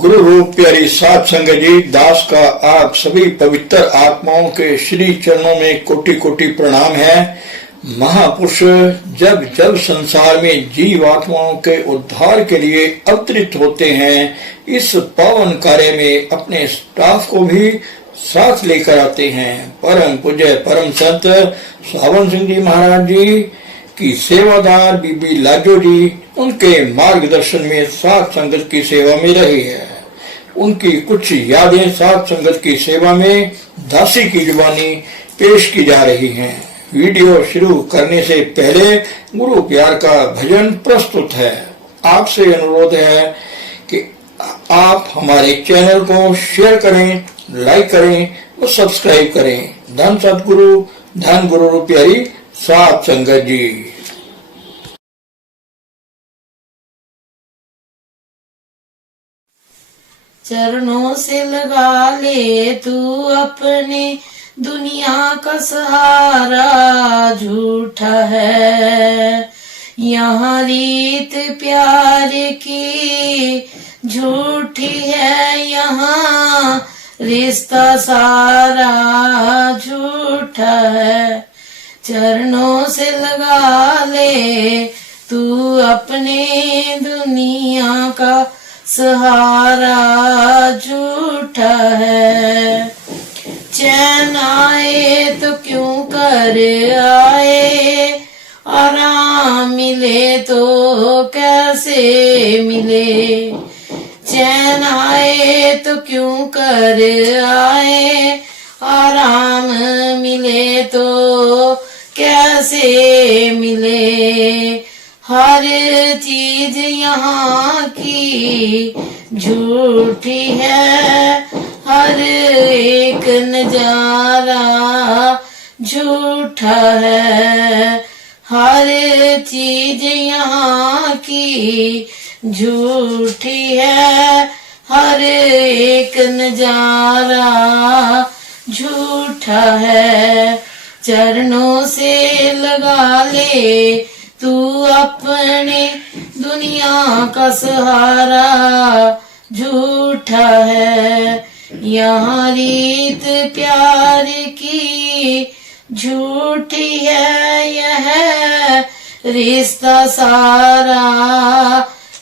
गुरु रूप प्यारी साध संगत जी, दास का आप सभी पवित्र आत्माओं के श्री चरणों में कोटि कोटि प्रणाम है। महापुरुष जब जब संसार में जीव आत्माओं के उद्धार के लिए अवतरित होते हैं, इस पावन कार्य में अपने स्टाफ को भी साथ लेकर आते हैं। परम पूज्य परम संत सावन सिंह जी महाराज जी की सेवादार बीबी लाजो जी उनके मार्गदर्शन में साध संगत की सेवा में रही है। उनकी कुछ यादें साध संगत की सेवा में दासी की जुबानी पेश की जा रही हैं। वीडियो शुरू करने से पहले गुरु प्यार का भजन प्रस्तुत है। आपसे अनुरोध है कि आप हमारे चैनल को शेयर करें, लाइक करें और सब्सक्राइब करें। धन सतगुरु, धन गुरु प्यारी साध संगत जी। चरणों से लगा ले तू अपने, दुनिया का सहारा झूठा है। यहाँ रीत प्यार की झूठी है, यहाँ रिश्ता सारा झूठा है। चरणों से लगा ले तू अपने, दुनिया का सहारा झूठा है। चैन आए तो क्यों कर आए, आराम मिले तो कैसे मिले। चैन आए तो क्यों कर आए, आराम मिले तो कैसे मिले। हर चीज यहाँ की झूठी है, हर एक नजारा झूठा है। हर चीज यहाँ की झूठी है, हर एक नजारा झूठा है। चरणों से लगा ले तू अपने, दुनिया का सहारा झूठा है। यहाँ रीत प्यार की झूठी है, यह रिश्ता सारा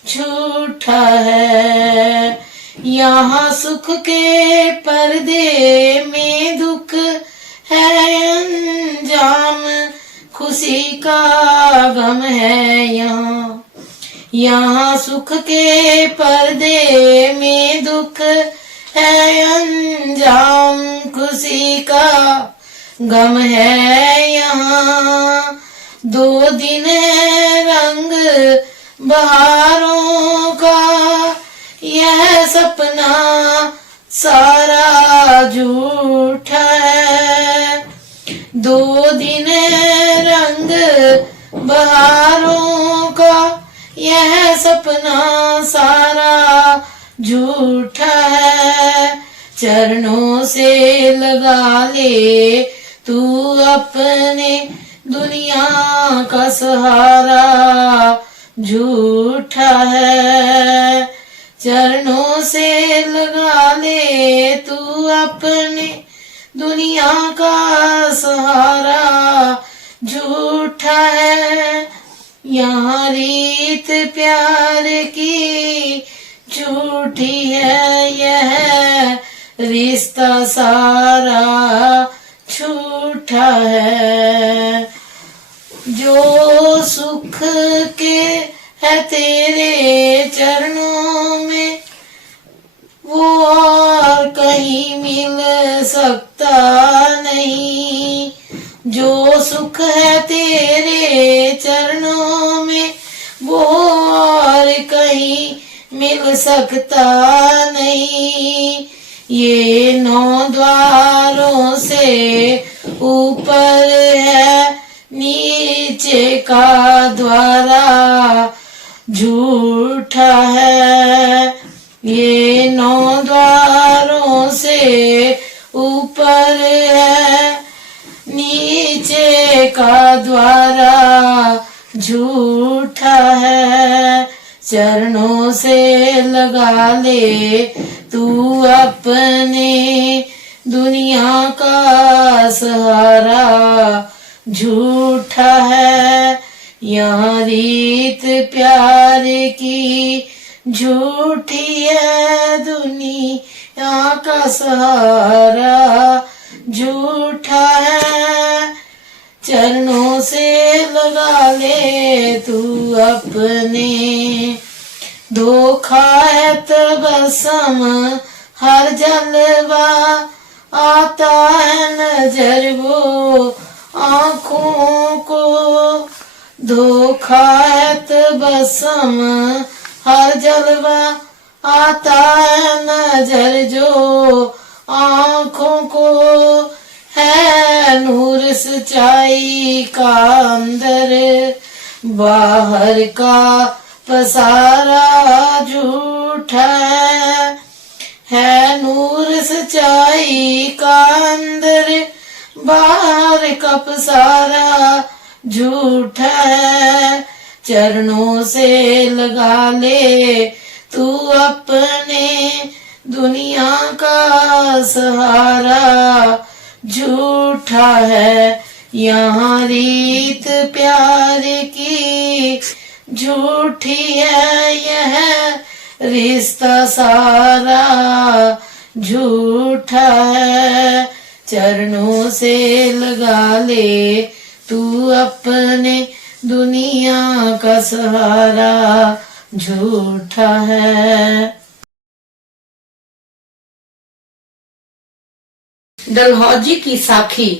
झूठा है। यहाँ सुख के पर्दे में दुख है अंजाम, खुशी का गम है यहाँ। यहाँ सुख के पर्दे में दुख है अंजाम, खुशी का गम है यहाँ। दो दिन है रंग बहारों का, यह सपना सारा झूठा है। दो दिन रंग बहारों का, यह सपना सारा झूठा है। चरणों से लगा ले तू अपने, दुनिया का सहारा झूठा है। चरणों से लगा ले तू अपने, दुनिया का सहारा झूठा है। यहाँ रीत प्यार की झूठी है, यह रिश्ता सारा झूठा है। जो सुख के है तेरे चरणों में, वो और कहीं मिल सकता नहीं। जो सुख है तेरे चरणों में, वो और कहीं मिल सकता नहीं। ये 9 द्वारों से ऊपर है, नीचे का द्वारा झूठा है। ये 9 द्वारों से ऊपर है, नीचे का द्वारा झूठा है। चरणों चरणों से लगा ले तू अपने, दुनिया का सहारा झूठा है, यहाँ रीत प्यार की झूठी है, दुनिया का सहारा झूठा है। चरणों से लगा ले तू अपने, धोखा है तबसम हर जलवा, आता है नजर वो आँखों को, धोखा है तबसम हर जलवा, आता है नजर जो आँखों को, है नूर सच्चाई का अंदर, बाहर का पसारा झूठा है नूर सच्चाई का अंदर, बाहर का पसारा झूठा है। चरणों से लगा ले तू अपने, दुनिया का सहारा झूठा है, यहाँ रीत प्यार की झूठी है, यह रिश्ता सारा झूठा है। चरणों से लगा ले तू अपने, दुनिया का सहारा झूठा है। डलहौजी की साखी।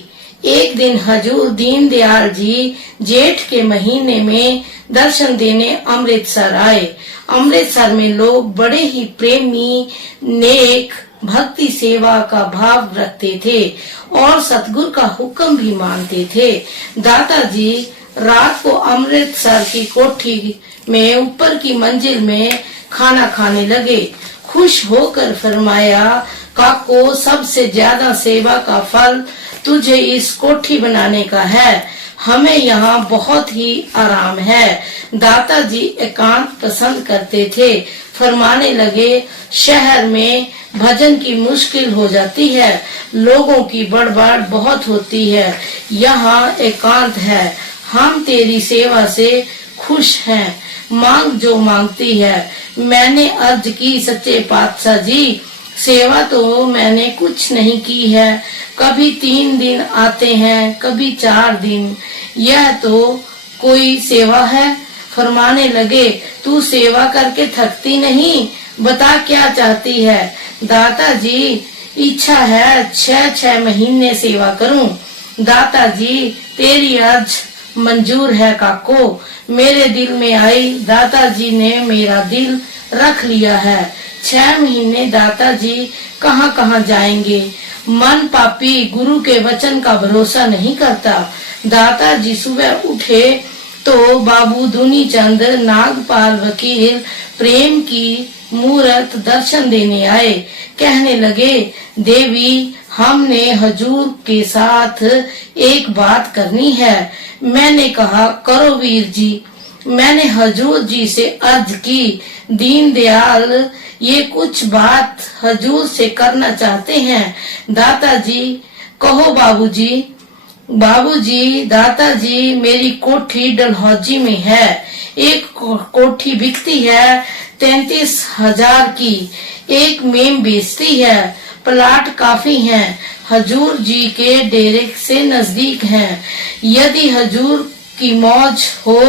एक दिन हजूर दीनदयाल जी जेठ के महीने में दर्शन देने अमृतसर आए। अमृतसर में लोग बड़े ही प्रेमी, नेक, भक्ति सेवा का भाव रखते थे और सतगुरु का हुक्म भी मानते थे। दादाजी रात को अमृतसर की कोठी में ऊपर की मंजिल में खाना खाने लगे। खुश होकर फरमाया, काको, सबसे ज्यादा सेवा का फल तुझे इस कोठी बनाने का है। हमें यहाँ बहुत ही आराम है। दादाजी एकांत पसंद करते थे। फरमाने लगे, शहर में भजन की मुश्किल हो जाती है, लोगों की बड़बड़ बहुत होती है, यहाँ एकांत है। हम तेरी सेवा से खुश हैं, मांग जो मांगती है। मैंने अर्ज की, सच्चे पातशाह जी, सेवा तो मैंने कुछ नहीं की है। कभी 3 दिन आते हैं, कभी 4 दिन, यह तो कोई सेवा है? फरमाने लगे, तू सेवा करके थकती नहीं, बता क्या चाहती है? दादाजी, इच्छा है 6-6 महीने सेवा करूं। दादाजी, तेरी अर्ज मंजूर है काको। मेरे दिल में आई, दादाजी ने मेरा दिल रख लिया है। 6 महीने दादाजी कहाँ कहाँ जाएंगे? मन पापी गुरु के वचन का भरोसा नहीं करता। दादाजी सुबह उठे तो बाबू दूनी चंद नागपाल वकील प्रेम की मूरत दर्शन देने आए। कहने लगे, देवी, हमने हजूर के साथ एक बात करनी है। मैंने कहा, करो वीर जी। मैंने हजूर जी से अर्ज की, दीनदयाल ये कुछ बात हजूर से करना चाहते हैं। दादाजी, कहो बाबूजी। बाबूजी, दादाजी, मेरी कोठी डलहौजी में है। एक कोठी बिकती है 33,000 की, एक मेम बेचती है। प्लाट काफी हैं, हजूर जी के डेरे से नजदीक हैं। यदि हजूर की मौज हो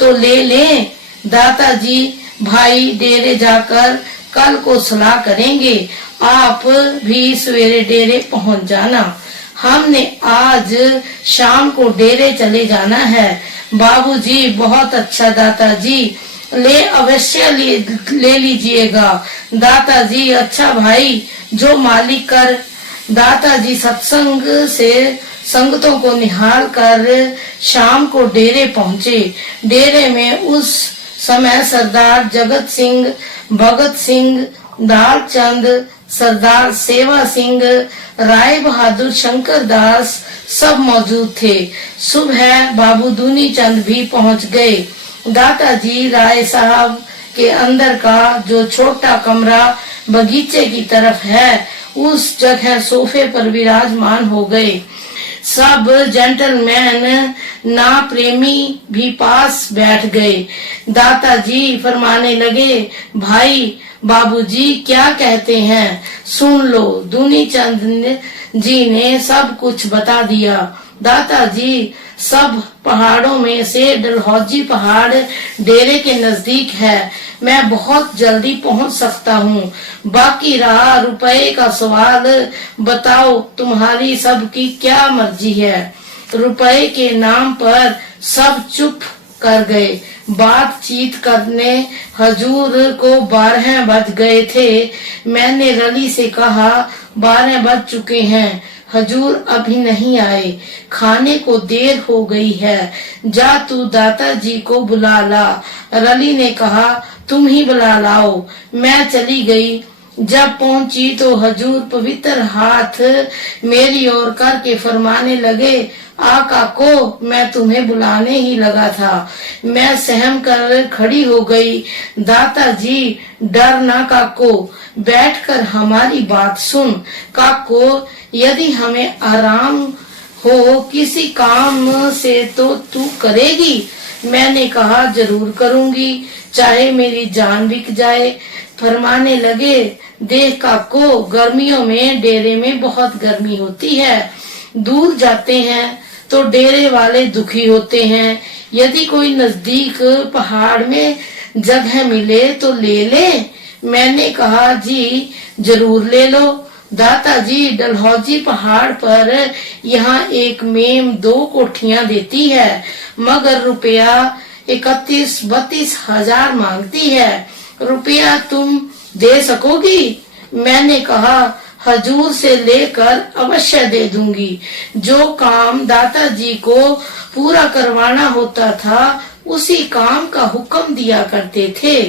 तो ले लें। दादाजी, भाई डेरे जाकर कल को सलाह करेंगे। आप भी सवेरे डेरे पहुंच जाना। हमने आज शाम को डेरे चले जाना है। बाबूजी, बहुत अच्छा दादाजी, ले अवश्य ले लीजिएगा। दादाजी, अच्छा भाई, जो मालिक कर। दादाजी सत्संग से संगतों को निहाल कर शाम को डेरे पहुँचे। डेरे में उस समय सरदार जगत सिंह, भगत सिंह, दालचंद, सरदार सेवा सिंह, राय बहादुर, शंकर दास सब मौजूद थे। सुबह बाबू दूनी चंद भी पहुंच गए। दादाजी, राय साहब, के अंदर का जो छोटा कमरा बगीचे की तरफ है, उस जगह सोफे पर विराजमान हो गए। सब जेंटलमैन ना प्रेमी भी पास बैठ गए। दादाजी फरमाने लगे, भाई बाबूजी क्या कहते हैं, सुन लो। दुनी चंद जी ने सब कुछ बता दिया। दादाजी, सब पहाड़ों में से डलहौजी पहाड़ डेरे के नजदीक है। मैं बहुत जल्दी पहुंच सकता हूँ। बाकी रहा रुपए का सवाल, बताओ तुम्हारी सबकी क्या मर्जी है। रुपए के नाम पर सब चुप कर गए। बातचीत करने हजूर को 12 बज गए थे। मैंने रली से कहा, 12 बज चुके हैं, हजूर अभी नहीं आए, खाने को देर हो गई है, जा तू दादाजी को बुला ला। रली ने कहा, तुम ही बुला लाओ। मैं चली गई। जब पहुंची तो हजूर पवित्र हाथ मेरी ओर करके फरमाने लगे, आका को मैं तुम्हें बुलाने ही लगा था। मैं सहम कर खड़ी हो गई। दादाजी, डर ना काको, बैठकर हमारी बात सुन। काको, यदि हमें आराम हो किसी काम से तो तू करेगी? मैंने कहा, जरूर करूंगी, चाहे मेरी जान बिक जाए। फरमाने लगे, देख काको, गर्मियों में डेरे में बहुत गर्मी होती है। दूर जाते हैं तो डेरे वाले दुखी होते हैं। यदि कोई नजदीक पहाड़ में जगह मिले तो ले ले। मैंने कहा, जी जरूर ले लो। दादाजी, डलहौजी पहाड़ पर यहाँ एक मेम 2 कोठियां देती है, मगर रुपया 31-32 हजार मांगती है। रुपया तुम दे सकोगी? मैंने कहा, हजूर से लेकर अवश्य दे दूंगी। जो काम दादाजी को पूरा करवाना होता था उसी काम का हुक्म दिया करते थे।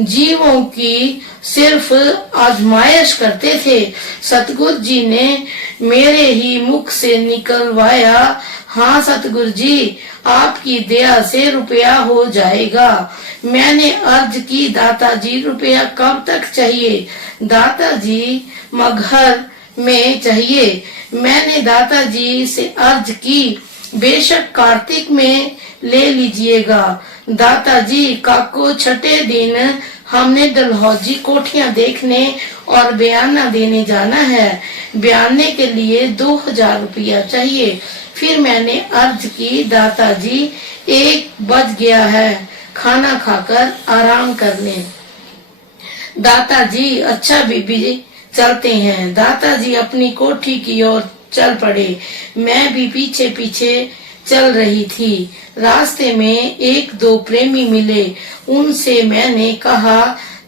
जीवों की सिर्फ आजमाइश करते थे। सतगुरु जी ने मेरे ही मुख से निकलवाया, हाँ सतगुरु जी, आपकी दया से रुपया हो जाएगा। मैंने अर्ज की, दादाजी रुपया कब तक चाहिए? दादाजी, मगहर में चाहिए। मैंने दादाजी से अर्ज की, बेशक कार्तिक में ले लीजिएगा। दादाजी, काको छठे दिन हमने डलहौजी कोठियां देखने और बयाना देने जाना है। बयाने के लिए 2000 रुपया चाहिए। फिर मैंने अर्ज की, दादाजी 1 बज गया है, खाना खाकर आराम कर लें। दादाजी, अच्छा बीबी चलते हैं। दादाजी अपनी कोठी की ओर चल पड़े। मैं भी पीछे पीछे चल रही थी। रास्ते में 1-2 प्रेमी मिले। उनसे मैंने कहा,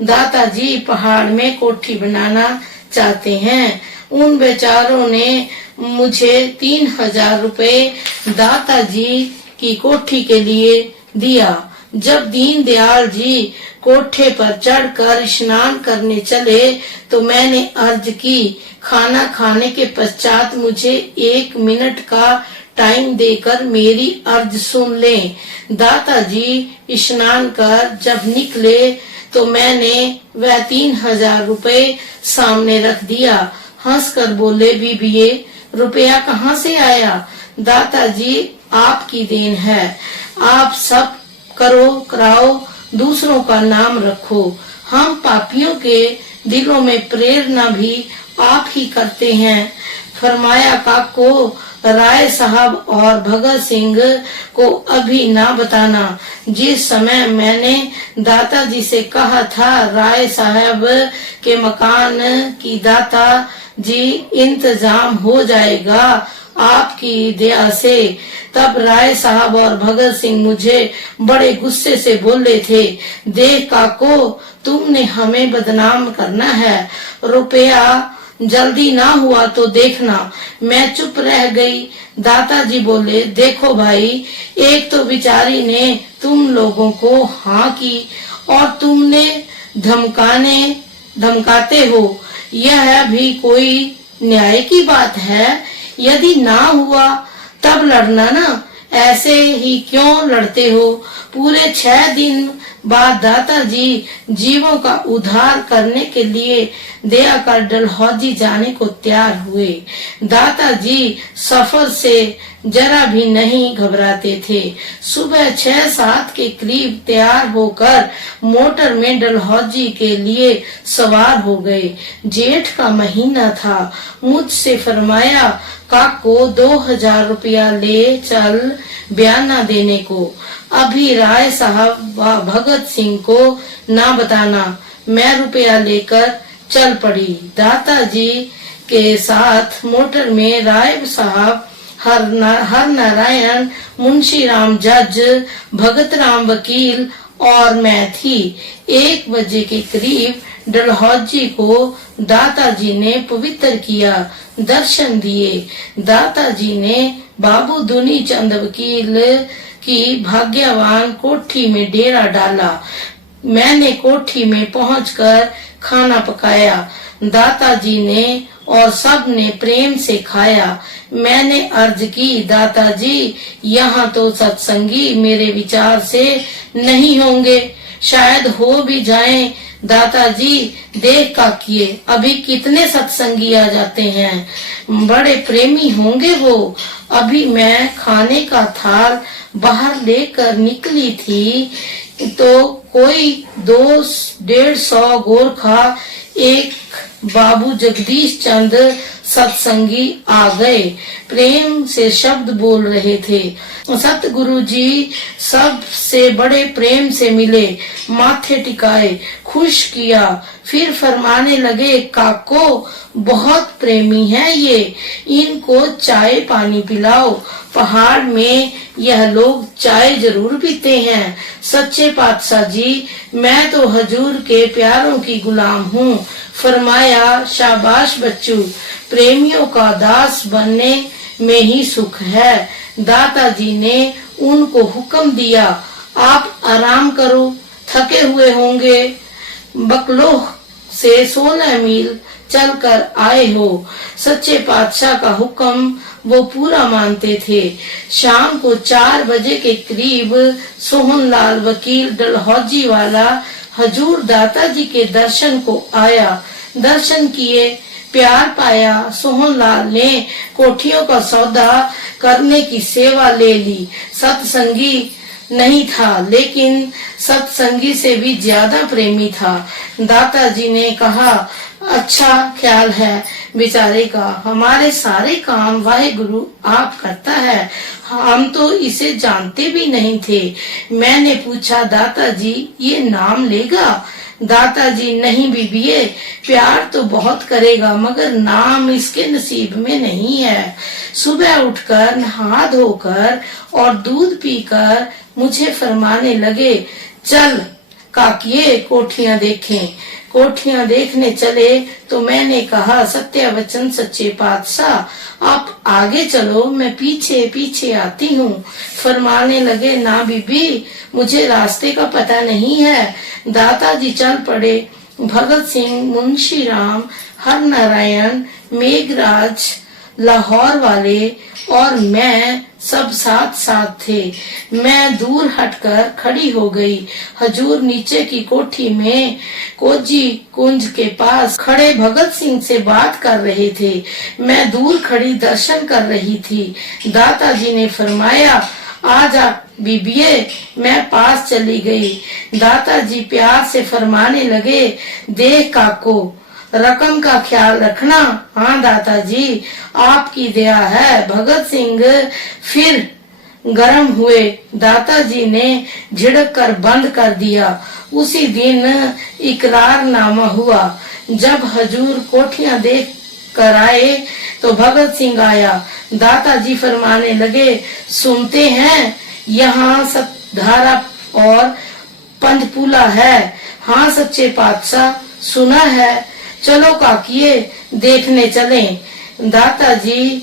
दादाजी पहाड़ में कोठी बनाना चाहते हैं। उन बेचारों ने मुझे 3000 रुपए दादाजी की कोठी के लिए दिया। जब दीनदयाल जी कोठे पर चढ़कर स्नान करने चले तो मैंने अर्ज की, खाना खाने के पश्चात मुझे 1 मिनट का टाइम देकर मेरी अर्ज सुन लें। दादाजी स्नान कर जब निकले तो मैंने वह 3000 रुपए सामने रख दिया। हंसकर बोले, बीबीए रुपया कहाँ से आया? दादाजी, आपकी देन है। आप सब करो कराओ, दूसरों का नाम रखो। हम पापियों के दिलों में प्रेरणा भी आप ही करते हैं। फरमाया, काको, राय साहब और भगत सिंह को अभी ना बताना। जिस समय मैंने दादाजी से कहा था राय साहब के मकान की दादाजी इंतजाम हो जाएगा आपकी दया से, तब राय साहब और भगत सिंह मुझे बड़े गुस्से से बोले थे, देख काको, तुमने हमें बदनाम करना है, रुपया जल्दी ना हुआ तो देखना। मैं चुप रह गई। दादाजी बोले, देखो भाई, एक तो बिचारी ने तुम लोगों को हाँ की और तुमने धमकाते हो, यह भी कोई न्याय की बात है? यदि ना हुआ तब लड़ना ना, ऐसे ही क्यों लड़ते हो? पूरे 6 दिन बाद दादाजी जीवों का उद्धार करने के लिए दया कर डलहौजी जाने को तैयार हुए। दादाजी सफर से जरा भी नहीं घबराते थे। सुबह 6-7 के करीब तैयार होकर मोटर में डलहौजी के लिए सवार हो गए। जेठ का महीना था। मुझसे फरमाया, काको 2000 रुपया ले चल बयाना देने को। अभी राय साहब व भगत सिंह को ना बताना। मैं रुपया लेकर चल पड़ी। दादाजी के साथ मोटर में राय साहब, हर नारायण, मुंशी राम जज, भगत राम वकील और मैं थी। 1 बजे के करीब डलहौजी को दादाजी ने पवित्र किया, दर्शन दिए। दादाजी ने बाबू दुनी चंद वकील की भाग्यवान कोठी में डेरा डाला। मैंने कोठी में पहुंचकर खाना पकाया। दादाजी ने और सब ने प्रेम से खाया। मैंने अर्ज की, दादाजी यहाँ तो सत्संगी मेरे विचार से नहीं होंगे, शायद हो भी जाएं। दादाजी देख का किए, अभी कितने सत्संगी आ जाते हैं, बड़े प्रेमी होंगे वो। अभी मैं खाने का थाल बाहर लेकर निकली थी तो कोई 200-150 गोरखा, एक बाबू जगदीश चंद सत्संगी आ गए। प्रेम से शब्द बोल रहे थे। सतगुरु जी सबसे बड़े प्रेम से मिले, माथे टिकाए, खुश किया। फिर फरमाने लगे, काको बहुत प्रेमी है ये, इनको चाय पानी पिलाओ। पहाड़ में यह लोग चाय जरूर पीते हैं। सच्चे पातशाह जी, मैं तो हजूर के प्यारों की गुलाम हूँ। फरमाया, शाबाश बच्चू, प्रेमियों का दास बनने में ही सुख है। दादाजी ने उनको हुक्म दिया, आप आराम करो, थके हुए होंगे, बकलोह से 16 मील चलकर आए हो। सच्चे पातशाह का हुक्म वो पूरा मानते थे। शाम को 4 बजे के करीब सोहनलाल वकील डलहौजी वाला हजूर दादाजी के दर्शन को आया। दर्शन किए, प्यार पाया। सोहनलाल ने कोठियों का सौदा करने की सेवा ले ली। सत्संगी नहीं था, लेकिन सत्संगी से भी ज्यादा प्रेमी था। दादाजी ने कहा, अच्छा ख्याल है बेचारे का, हमारे सारे काम वाहेगुरु आप करता है, हम तो इसे जानते भी नहीं थे। मैंने पूछा, दादाजी ये नाम लेगा? दादाजी, नहीं बीबीए, प्यार तो बहुत करेगा मगर नाम इसके नसीब में नहीं है। सुबह उठकर नहा धोकर और दूध पीकर मुझे फरमाने लगे, चल काकिए कोठियां देखें। कोठियां देखने चले तो मैंने कहा, सत्य वचन सच्चे पातशाह आप आगे चलो, मैं पीछे पीछे आती हूँ। फरमाने लगे, ना बीबी, मुझे रास्ते का पता नहीं है। दादाजी चल पड़े। भगत सिंह, मुंशी राम, हर नारायण, मेघराज, लाहौर वाले और मैं सब साथ साथ थे। मैं दूर हटकर खड़ी हो गई। हजूर नीचे की कोठी में कोजी कुंज के पास खड़े भगत सिंह से बात कर रहे थे। मैं दूर खड़ी दर्शन कर रही थी। दादाजी ने फरमाया, आजा बीबीए। मैं पास चली गई। दादाजी प्यार से फरमाने लगे, देख काको, रकम का ख्याल रखना। हाँ दादाजी, आपकी दया है। भगत सिंह फिर गरम हुए। दादाजी ने झिड़क कर बंद कर दिया। उसी दिन इकरारनामा हुआ। जब हजूर कोठियां देख कर आए तो भगत सिंह आया। दादाजी फरमाने लगे, सुनते हैं यहाँ सतधारा और पंचपूला है? हाँ सच्चे पातशाह, सुना है। चलो काकिए देखने चलें। दादाजी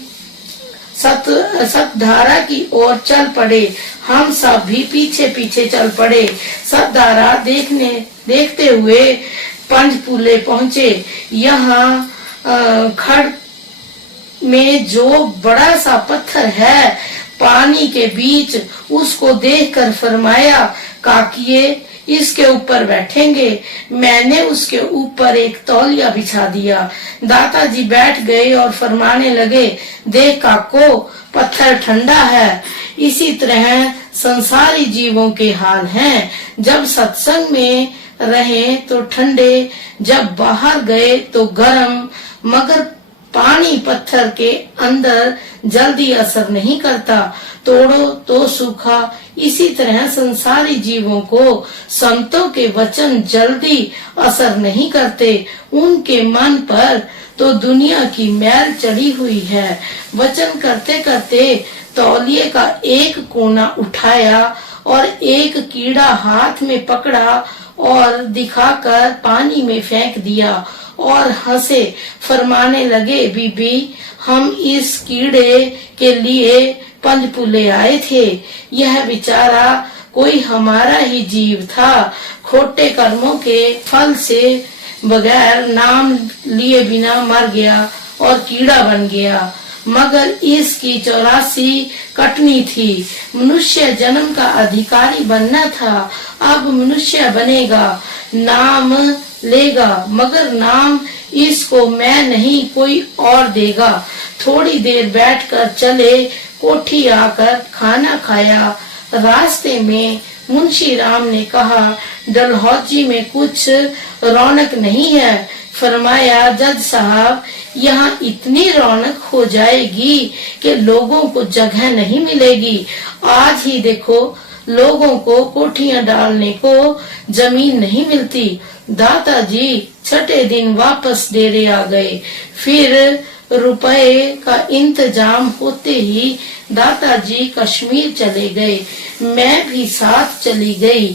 सतधारा की ओर चल पड़े। हम सब भी पीछे पीछे चल पड़े। सतधारा देखते हुए पंचपूले पहुँचे। यहाँ खड़ में जो बड़ा सा पत्थर है पानी के बीच, उसको देखकर फरमाया, काकिए इसके ऊपर बैठेंगे। मैंने उसके ऊपर एक तौलिया बिछा दिया। दादाजी बैठ गए और फरमाने लगे, देख काको, पत्थर ठंडा है। इसी तरह संसारी जीवों के हाल हैं। जब सत्संग में रहे तो ठंडे, जब बाहर गए तो गर्म, मगर पानी पत्थर के अंदर जल्दी असर नहीं करता, तोड़ो तो सूखा। इसी तरह संसारी जीवों को संतों के वचन जल्दी असर नहीं करते। उनके मन पर तो दुनिया की मैल चढ़ी हुई है। वचन करते करते तौलिए का एक कोना उठाया और एक कीड़ा हाथ में पकड़ा और दिखाकर पानी में फेंक दिया और हंसे। फरमाने लगे, बीबी, हम इस कीड़े के लिए पंजपुले आए थे। यह बेचारा कोई हमारा ही जीव था। खोटे कर्मों के फल से बगैर नाम लिए बिना मर गया और कीड़ा बन गया, मगर इसकी 84 कटनी थी। मनुष्य जन्म का अधिकारी बनना था, अब मनुष्य बनेगा, नाम लेगा, मगर नाम इसको मैं नहीं कोई और देगा। थोड़ी देर बैठकर चले, कोठी आकर खाना खाया। रास्ते में मुंशी राम ने कहा, डलहौजी में कुछ रौनक नहीं है। फरमाया, जज साहब, यहाँ इतनी रौनक हो जाएगी कि लोगों को जगह नहीं मिलेगी। आज ही देखो, लोगों को कोठियां डालने को जमीन नहीं मिलती। दादाजी छठे दिन वापस डेरे आ गए। फिर रुपए का इंतजाम होते ही दादाजी कश्मीर चले गए। मैं भी साथ चली गई।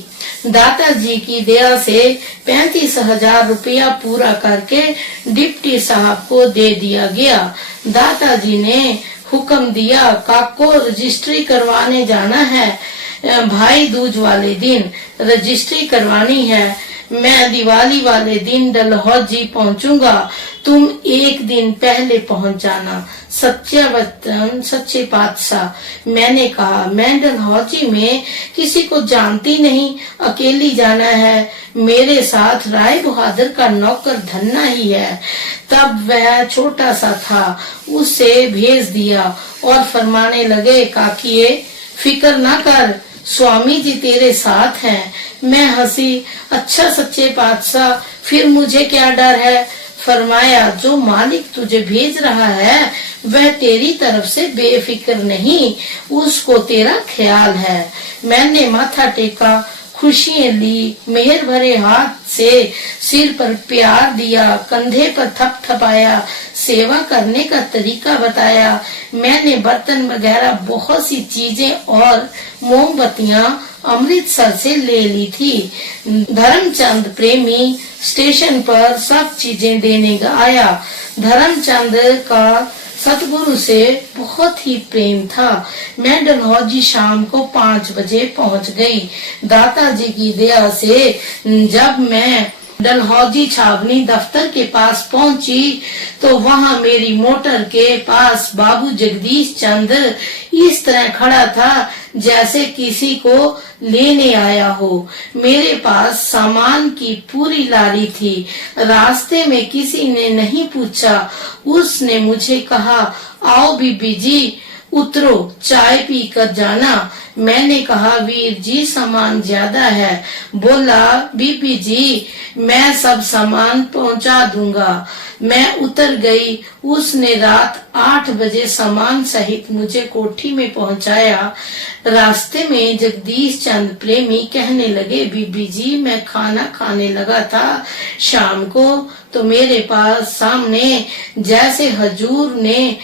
दादाजी की दया से 35,000 रुपया पूरा करके डिप्टी साहब को दे दिया गया। दादाजी ने हुक्म दिया, काको रजिस्ट्री करवाने जाना है, भाई दूज वाले दिन रजिस्ट्री करवानी है। मैं दिवाली वाले दिन डलहौजी पहुंचूंगा, तुम एक दिन पहले पहुंच जाना। सच्चा वचन सच्चे पातशाह। मैंने कहा, मैं डलहौजी में किसी को जानती नहीं, अकेली जाना है। मेरे साथ राय बहादुर का नौकर धन्ना ही है। तब वह छोटा सा था, उसे भेज दिया और फरमाने लगे, काकिए फिक्र ना कर, स्वामी जी तेरे साथ हैं। मैं हंसी, अच्छा सच्चे पातशाह, फिर मुझे क्या डर है। फरमाया, जो मालिक तुझे भेज रहा है वह तेरी तरफ से बेफिक्र नहीं, उसको तेरा ख्याल है। मैंने माथा टेका, खुशियां ली, मेहर भरे हाथ से सिर पर प्यार दिया, कंधे पर थपथपाया, सेवा करने का तरीका बताया। मैंने बर्तन वगैरह बहुत सी चीजें और मोमबत्तियां अमृतसर से ले ली थी। धर्मचंद प्रेमी स्टेशन पर सब चीजें देने आया। धर्मचंद का सतगुरु से बहुत ही प्रेम था। मैं डलहौजी शाम को 5 बजे पहुंच गई। दादाजी की दया से जब मैं डलहौजी छावनी दफ्तर के पास पहुंची तो वहां मेरी मोटर के पास बाबू जगदीश चंद इस तरह खड़ा था जैसे किसी को लेने आया हो। मेरे पास सामान की पूरी लारी थी। रास्ते में किसी ने नहीं पूछा, उसने मुझे कहा, आओ बीबी जी उतरो, चाय पी कर जाना। मैंने कहा, वीर जी सामान ज्यादा है। बोला, बीबी जी मैं सब सामान पहुंचा दूंगा। मैं उतर गई। उसने रात 8 बजे सामान सहित मुझे कोठी में पहुंचाया। रास्ते में जगदीश चंद प्रेमी कहने लगे, बीबी जी मैं खाना खाने लगा था शाम को तो मेरे पास सामने जैसे हजूर ने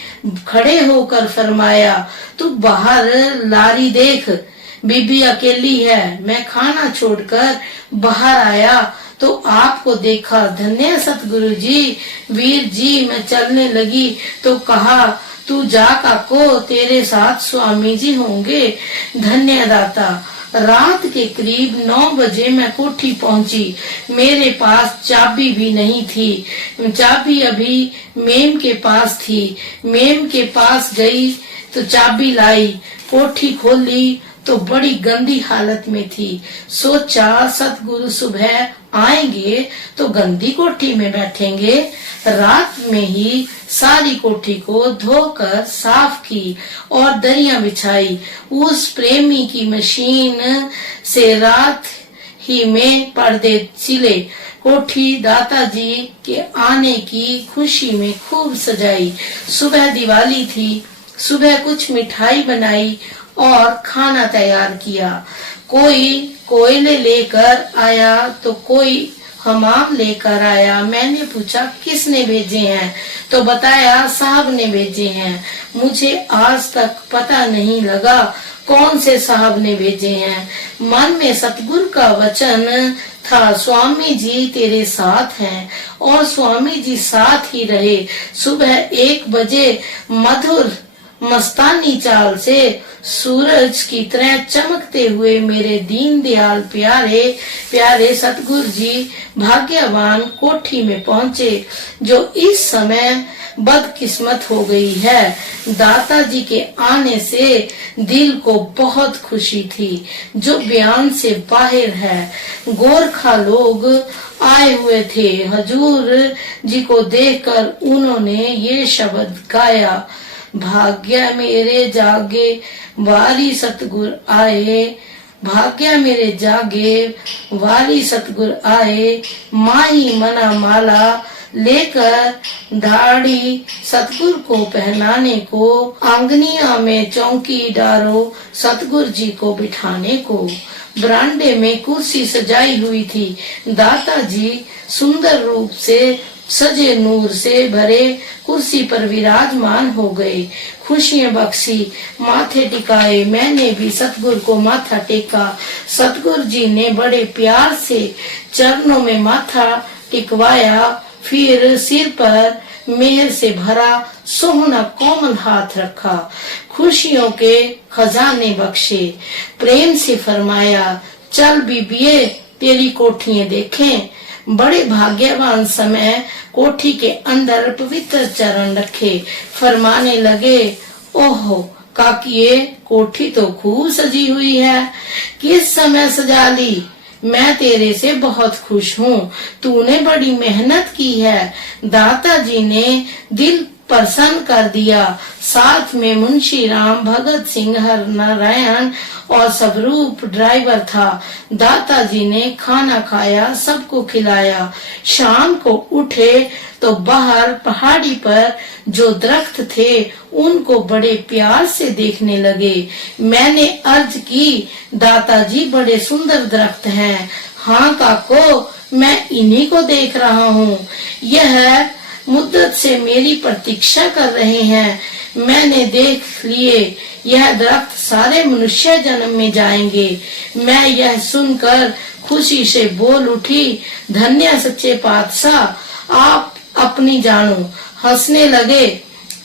खड़े होकर फरमाया, तू बाहर लारी देख, बीबी अकेली है। मैं खाना छोड़कर बाहर आया तो आपको देखा। धन्य सतगुरु जी। वीर जी मैं चलने लगी तो कहा, तू जा काको, तेरे साथ स्वामी जी होंगे। धन्य दाता। रात के करीब 9 बजे मैं कोठी पहुंची। मेरे पास चाबी भी नहीं थी। चाबी अभी मेम के पास थी। मेम के पास गई तो चाबी लाई, कोठी खोली तो बड़ी गंदी हालत में थी। सोचा सतगुरु सुबह आएंगे तो गंदी कोठी में बैठेंगे। रात में ही सारी कोठी को धोकर साफ की और दरियां बिछाई। उस प्रेमी की मशीन से रात ही में पर्दे सिले। कोठी दाताजी के आने की खुशी में खूब सजाई। सुबह दिवाली थी। सुबह कुछ मिठाई बनाई और खाना तैयार किया। कोई कोयले लेकर आया तो कोई हमाम लेकर आया। मैंने पूछा किसने भेजे हैं, तो बताया साहब ने भेजे हैं। मुझे आज तक पता नहीं लगा कौन से साहब ने भेजे हैं। मन में सतगुरु का वचन था, स्वामी जी तेरे साथ हैं, और स्वामी जी साथ ही रहे। सुबह 1 बजे मधुर मस्तानी चाल से सूरज की तरह चमकते हुए मेरे दीन दयाल प्यारे प्यारे सतगुरु जी भाग्यवान कोठी में पहुंचे, जो इस समय बदकिस्मत हो गई है। दाता जी के आने से दिल को बहुत खुशी थी, जो बयान से बाहर है। गोरखा लोग आए हुए थे। हजूर जी को देखकर उन्होंने ये शब्द गाया, भाग्य मेरे जागे वारी सतगुर आए, भाग्य मेरे जागे वारी सतगुर आए। माही मना माला लेकर दाढ़ी सतगुर को पहनाने को, आंगनिया में चौकी डारो सतगुर जी को बिठाने को। बरामदे में कुर्सी सजाई हुई थी। दाता जी सुंदर रूप से सजे नूर से भरे कुर्सी पर विराजमान हो गए। खुशियां बख्शी, माथे टिकाए। मैंने भी सतगुरु को माथा टेका। सतगुरु जी ने बड़े प्यार से चरणों में माथा टिकवाया। फिर सिर पर मेहर से भरा सोहना कोमल हाथ रखा। खुशियों के खजाने बख्शे। प्रेम से फरमाया, चल बीबिये तेरी कोठियां देखें। बड़े भाग्यवान समय कोठी के अंदर पवित्र चरण रखे। फरमाने लगे, ओहो काकिये कोठी तो खूब सजी हुई है, किस समय सजा ली? मैं तेरे से बहुत खुश हूँ, तूने बड़ी मेहनत की है। दाता जी ने दिल प्रसन्न कर दिया। साथ में मुंशी राम, भगत सिंह, हर नारायण और स्वरूप ड्राइवर था। दाता जी ने खाना खाया, सबको खिलाया। शाम को उठे तो बाहर पहाड़ी पर जो दरख्त थे उनको बड़े प्यार से देखने लगे। मैंने अर्ज की, दाता जी बड़े सुंदर दरख्त हैं। हाँ काको, मैं इन्हीं को देख रहा हूँ। यह मुद्दत से मेरी प्रतीक्षा कर रहे हैं। मैंने देख लिए, यह दरख्त सारे मनुष्य जन्म में जाएंगे। मैं यह सुनकर खुशी से बोल उठी, धन्य सच्चे पातशाह, आप अपनी जानो। हंसने लगे।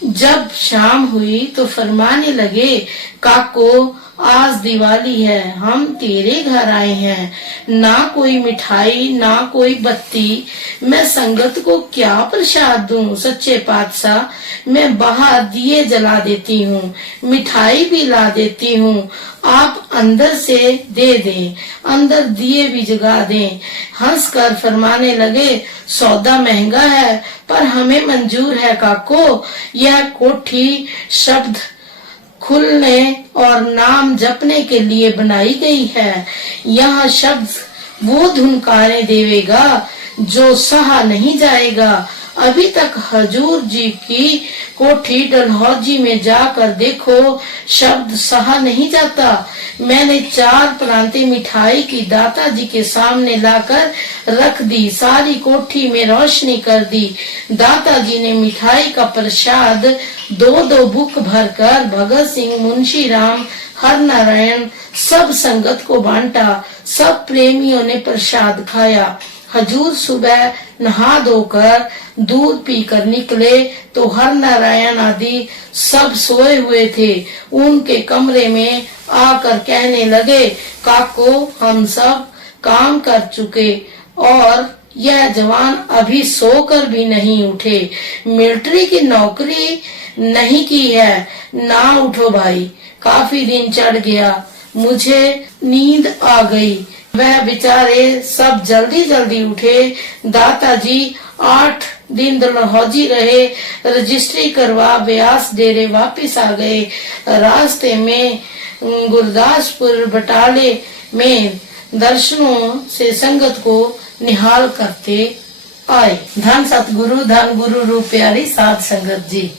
जब शाम हुई तो फरमाने लगे, काको आज दिवाली है, हम तेरे घर आए हैं। ना कोई मिठाई, ना कोई बत्ती, मैं संगत को क्या प्रसाद दूं? सच्चे पातशाह, मैं बाहर दिए जला देती हूँ, मिठाई भी ला देती हूँ, आप अंदर से दे दें, अंदर दिए भी जगा दें। हंसकर फरमाने लगे, सौदा महंगा है पर हमें मंजूर है काको। यह कोठी शब्द खुलने और नाम जपने के लिए बनाई गई है। यहाँ शब्द वो धुनकारे देवेगा जो सहा नहीं जाएगा। अभी तक हजूर जी की कोठी डलहौजी में जाकर देखो, शब्द सहा नहीं जाता। मैंने 4 प्रांतीय मिठाई की दाता जी के सामने लाकर रख दी, सारी कोठी में रोशनी कर दी। दाता जी ने मिठाई का प्रसाद 2-2 बुक भरकर भगत सिंह, मुंशी राम, हर नारायण सब संगत को बांटा। सब प्रेमियों ने प्रसाद खाया। हजूर सुबह नहा धोकर दूध पीकर निकले तो हर नारायण आदि सब सोए हुए थे। उनके कमरे में आकर कहने लगे, काको हम सब काम कर चुके और यह जवान अभी सोकर भी नहीं उठे। मिलिट्री की नौकरी नहीं की है, ना उठो भाई, काफी दिन चढ़ गया। मुझे नींद आ गई। वह बेचारे सब जल्दी जल्दी उठे। दाताजी 8 दिन डलहौजी रहे, रजिस्ट्री करवा ब्यास डेरे वापस आ गए। रास्ते में गुरदासपुर बटाले में दर्शनों से संगत को निहाल करते आए। धन सतगुरु धन गुरु रूप प्यारी साध संगत जी।